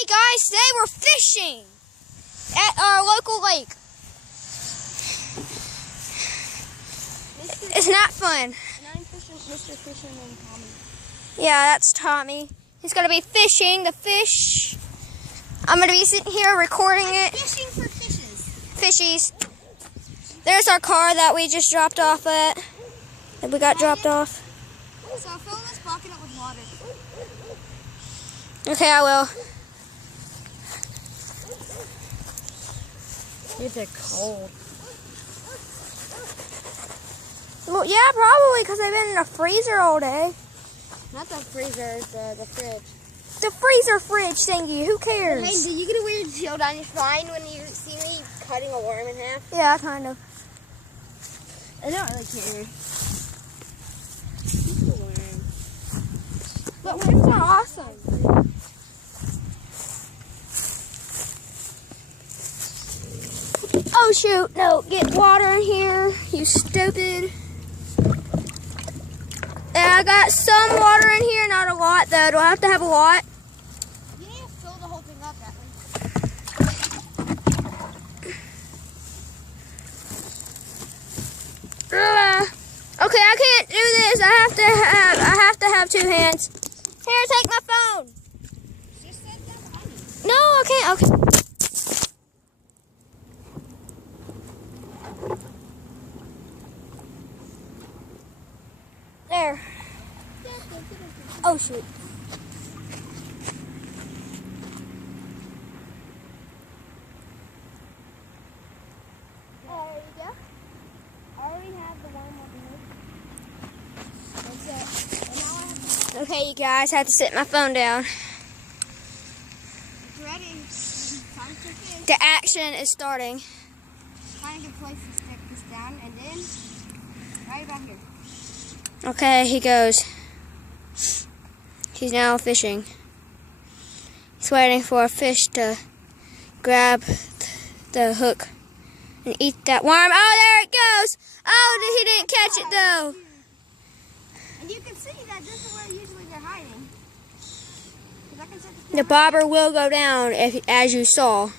Hey guys, today we're fishing at our local lake. It's not fun. And I'm Mr. Fisherman Tommy. Yeah, that's Tommy. He's gonna be fishing the fish. I'm gonna be sitting here recording it. Fishing for fishes. Fishies. There's our car that we just dropped off at. That we got dropped off. So fill this bucket up with water. Okay, I will. These are cold. Well, yeah, probably because they've been in the freezer all day. Not the freezer, the fridge. The freezer fridge thingy, who cares? Hey, do you get a weird chill on your spine when you see me cutting a worm in half? Yeah, kind of. I don't really care. But worms are awesome. Oh shoot, no, get water in here, you stupid. Yeah, I got some water in here, not a lot though. Do I have to have a lot? You need to fill the whole thing up that way. Okay, I can't do this. I have to have two hands. Here, take my phone. Just set that on. No, I can't. Okay. There. Oh shoot. There you go. I already have the worm over here. That's it. And now I have Okay, you guys, I have to sit my phone down. it's ready. Time to fish. The action is starting. Find a good place to stick this down and then right about here. Okay, he goes. He's now fishing. He's waiting for a fish to grab the hook and eat that worm. Oh, there it goes. Oh, he didn't catch it though. And you can see that this is where usually they're hiding. 'Cause I can set The bobber will go down as you saw.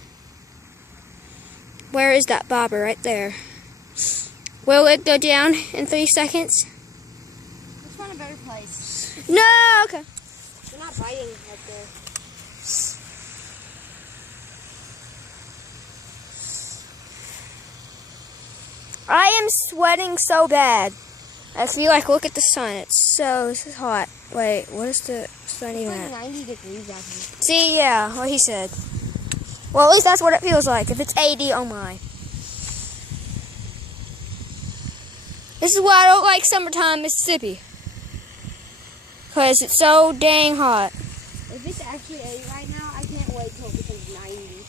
Where is that bobber? Right there. Will it go down in 3 seconds? Let's find a better place. No, okay. They're not biting right there. I am sweating so bad. I feel like, look at the sun. It's so hot. Wait, what is the sun even It's at? like 90 degrees out here. See, yeah, what he said. Well, at least that's what it feels like. If it's 80, oh my. This is why I don't like summertime Mississippi. Because it's so dang hot. If it's actually 80 right now, I can't wait till it becomes 90.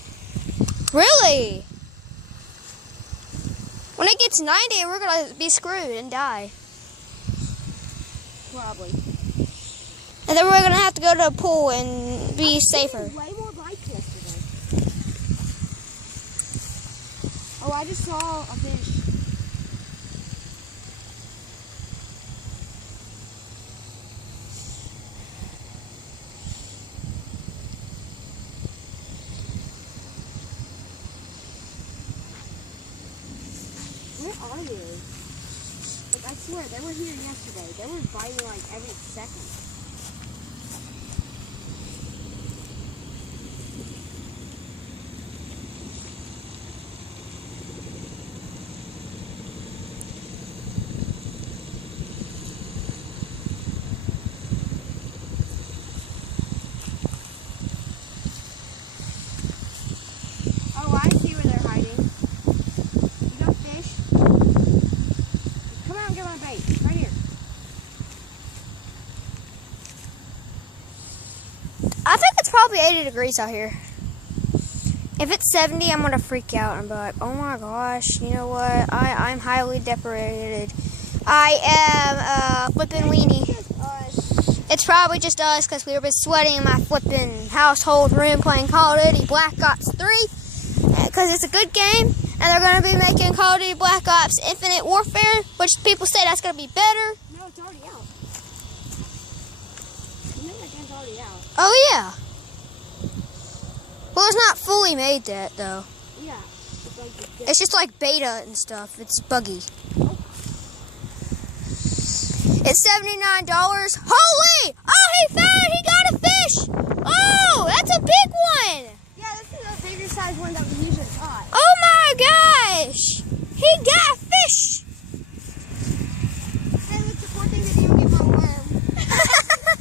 Really? When it gets 90, we're going to be screwed and die. Probably. And then we're going to have to go to a pool and be safer. Way more bites yesterday. Oh, I just saw a fish. Where are you? Like, I swear, they were here yesterday. They were biting like every second. Oh, I see where they're hiding. You got fish? Come out and get my bait. Right here. I think it's probably 80 degrees out here. If it's 70, I'm going to freak out and be like, oh my gosh, you know what? I'm highly decorated. I am flipping weenie. It's probably just us because we've been sweating in my flipping household room playing Call of Duty Black Ops 3. Because it's a good game. And they're going to be making Call of Duty Black Ops Infinite Warfare, which people say that's going to be better. No, it's already out. You know that game's already out. Oh, yeah. Well, it's not fully made yet, though. Yeah. It's like It's just like beta and stuff. It's buggy. It's $79. Holy! Oh, he got a fish! Oh, that's a big one! yeah, this is a bigger size one that we usually caught. Oh my gosh! He got a fish! Hey, look, the poor thing that didn't get my worm.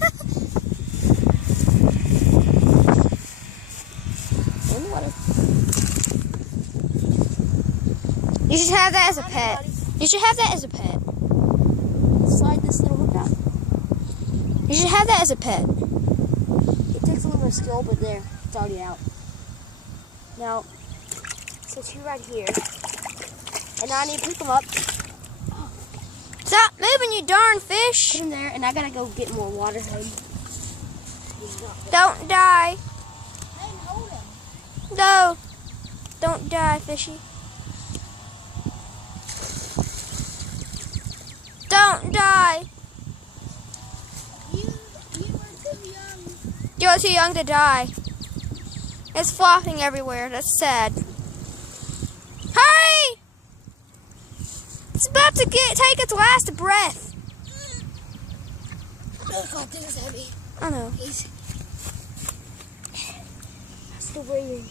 You should have that as a pet. You should have that as a pet. Slide this little hook out. You should have that as a pet. It takes a little bit of skill, but there, it's already out. Now, so two right here. And now I need to pick them up, Stop moving, you darn put fish! them there, and I gotta go get more water. Don't die. Hey, hold him. No. Don't die, fishy. Don't die. You were too young. You're too young to die. It's flopping everywhere. That's sad. Hurry! It's about to take its last breath. Oh God, this is heavy. I know. He's still breathing.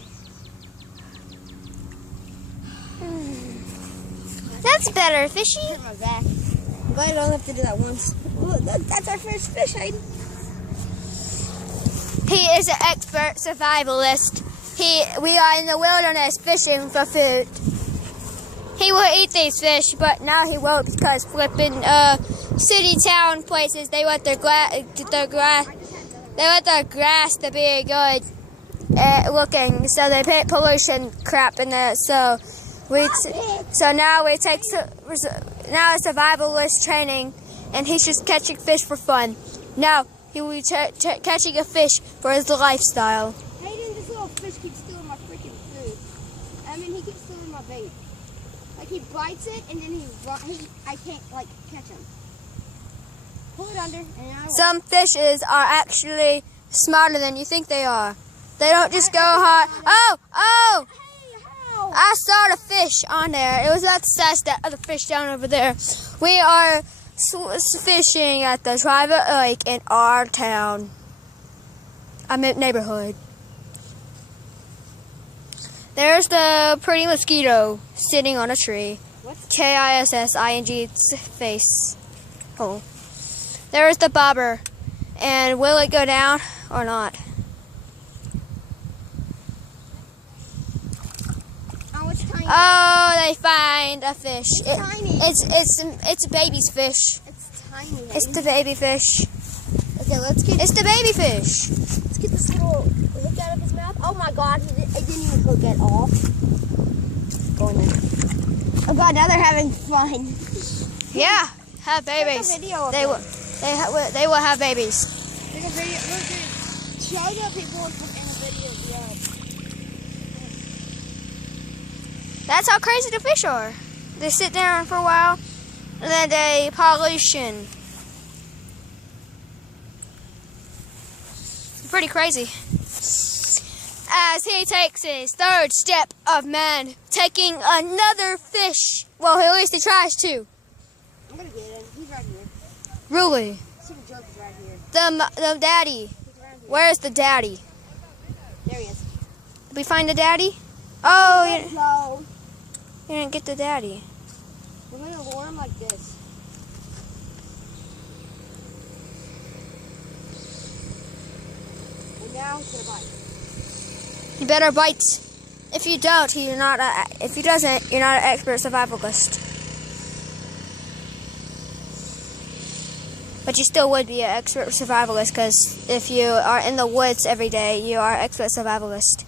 That's better, fishy. Hurt my back. I'm glad I don't have to do that once. Look, that's our first fish, Hayden. He is an expert survivalist. We are in the wilderness fishing for food. He will eat these fish, but now he won't because flipping city town places they want their grass to be good looking, so they put pollution crap in there. So now we take now it's survivalist training, and he's just catching fish for fun. Now he will be catching a fish for his lifestyle. Hayden, this little fish keeps stealing my freaking food. I mean, he keeps stealing my bait. Like, he bites it, and then I can't, like, catch him. Pull it under, and I will. Some fishes are actually smarter than you think they are. They don't just go hard. Oh! Hey, how? I saw the fish on there. It was about to sass that other fish down over there. We are fishing at the private lake in our town. I meant neighborhood. There's the pretty mosquito sitting on a tree. What's KISSING's face. Oh. There's the bobber. And will it go down or not? Oh, it's tiny. Oh, they find a fish. It's tiny. It's a baby's fish. It's tiny. Hayden. It's the baby fish. Okay, let's get It's the baby fish. this little hook out of his mouth. Oh my God, it didn't even hook at all. Going in. Oh God, now they're having fun. Yeah, have babies. There's a video of They it. will. They will have babies. There's a video. Look, show the people in the video. Yeah. That's how crazy the fish are. They sit down for a while, and then they pollution. Pretty crazy. As he takes his third step of man, taking another fish. Well, at least he tries to. I'm gonna get him. He's right here. Really? See the jerk is right here. The daddy. He's around here. Where's the daddy? There he is. Did we find the daddy? Oh, No. you didn't get the daddy. We're gonna lure him like this. And now he's gonna bite. You better bite. If you don't, you're not. If he doesn't, you're not an expert survivalist. But you still would be an expert survivalist, because if you are in the woods every day, you are an expert survivalist.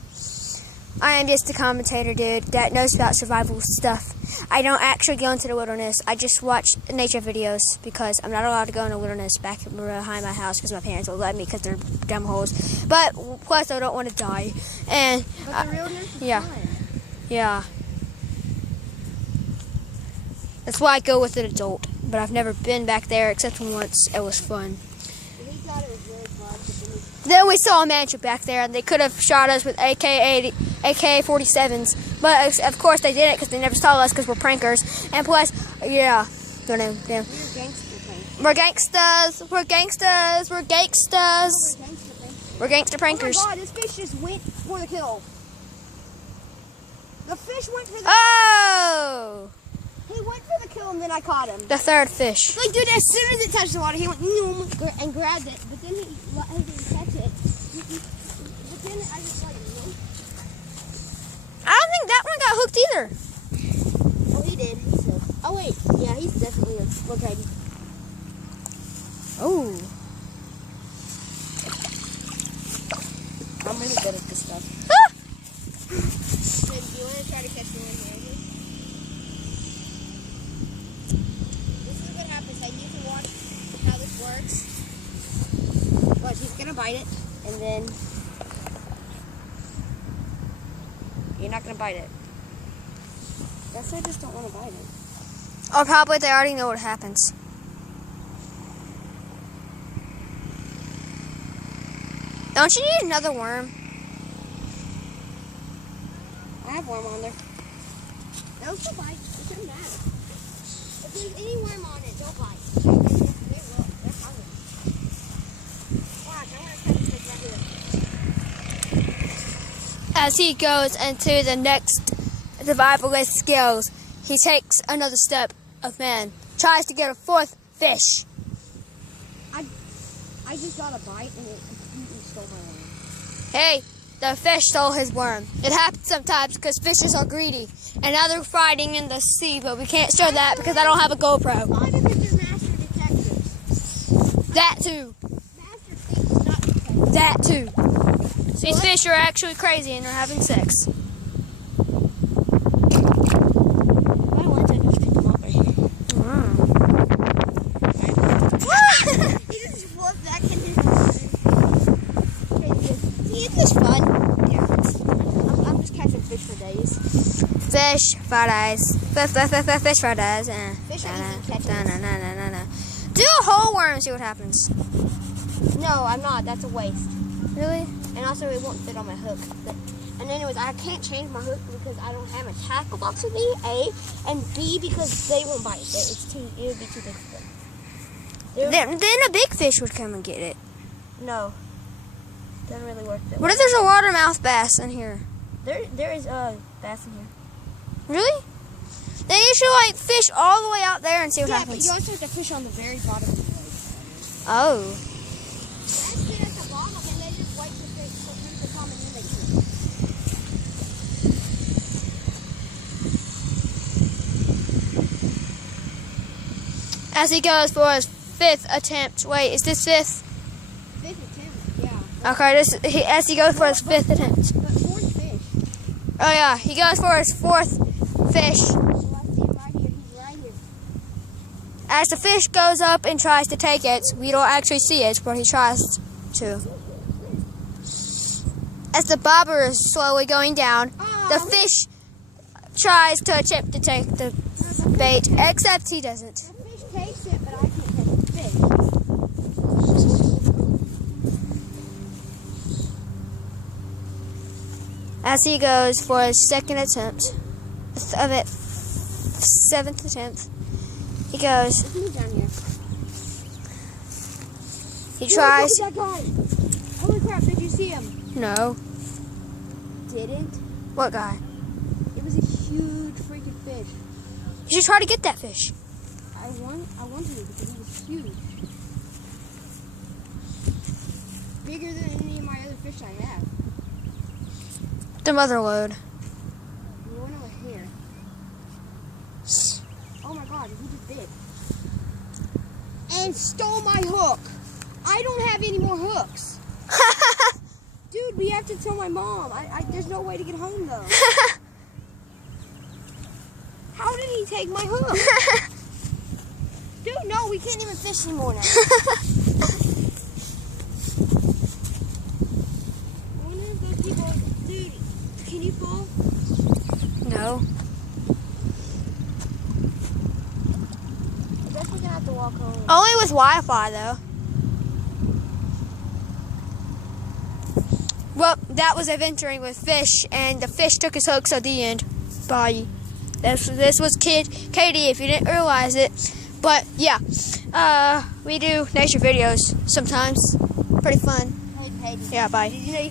I am just a commentator, dude, that knows about survival stuff. I don't actually go into the wilderness. I just watch nature videos, because I'm not allowed to go in the wilderness back behind my house, because my parents won't let me, because they're dumb holes. But plus, I don't want to die. And But the realness is yeah. fun. yeah, that's why I go with an adult. But I've never been back there except once. It was fun. And he thought it was really fun, but then he Then we saw a mansion back there, and they could have shot us with AK-47s, but of course they didn't because they never saw us because we're prankers. And plus, yeah, damn. We're gangsters. We're gangsters. We're gangsters. We're gangster prankers. Oh my god, this fish just went for the kill. The fish went for the Oh! kill. He went for the kill and then I caught him. The third fish. Like, dude, as soon as it touched the water, he went and grabbed it, but then he didn't catch it. But then I just like, I don't think that one got hooked either. oh, he did. He's hooked. Oh, wait. Yeah, he's definitely hooked. Okay. Oh. I'm really good at this stuff. Ah! So, do you want to try to catch me one here? This is what happens. I need to watch how this works. Watch, he's going to bite it, and then you're not going to bite it. That's why I just don't want to bite it. Or probably they already know what happens. Don't you need another worm? I have worm on there. They'll still bite. It doesn't matter. If there's any worm on it, don't bite. They will. They're hungry. Watch, I'm going to try to fish right here. As he goes into the next survivalist skills, he takes another step of man. Tries to get a fourth fish. I just got a bite and it completely stole my worm. Hey, the fish stole his worm. It happens sometimes because fishes are greedy. And now they're fighting in the sea, but we can't show that because I don't have a GoPro. Why? Because they're master detectives. That too. Master thieves, not detectives. That too. These fish are actually crazy and they're having sex. Why once I just picked them up right here? He just flipped back in his water. See, it's just fun. Yeah. I'm just catching fish for days. Fish for days. Fish for days. Fish are easy catches. Do a whole worm and see what happens. No, I'm not. That's a waste. Really? And also, it won't fit on my hook. But, and anyways, I can't change my hook because I don't have a tackle box with me, A. And B, because they won't bite. It would be too big for them. Then a big fish would come and get it. No. Doesn't really work that way. What if there's a watermouth bass in here? There is a bass in here. Really? Then you should like fish all the way out there and see what Yeah, happens. but you also have to fish on the very bottom of the lake. Oh. That's it at the bottom, and they just wait for fish to come and then they eat. As he goes for his fifth attempt. Wait, is this fifth? Fifth attempt, yeah. Okay, as he goes for his fifth attempt. But fourth fish. Oh yeah, he goes for his fourth fish. Well, I see him right here. He's right here. As the fish goes up and tries to take it, we don't actually see it, but he tries to. As the bobber is slowly going down, the fish tries to attempt to take the bait, except he doesn't. The fish takes it, but I can't take the fish. As he goes for his second attempt, seventh attempt, he goes. Let's move down here. He tries. Look at that guy. Holy crap, did you see him? No. Didn't? What guy? It was a huge freaking fish. You should try to get that fish. I wanted to because he was huge. Bigger than any of my other fish I have. The mother lode. The one over here. Oh my god, he just bit. And stole my hook. I don't have any more hooks. Dude, we have to tell my mom. There's no way to get home though. How did he take my hook? Dude, no, we can't even fish anymore now. One of those people, dude, can you fall? No. I guess we're gonna have to walk home. Only with Wi-Fi though. Well, that was adventuring with fish, and the fish took his hooks at the end. Bye. This was Katie, if you didn't realize it. But yeah, we do nature videos sometimes. Pretty fun. Hey, Yeah, bye. did you know you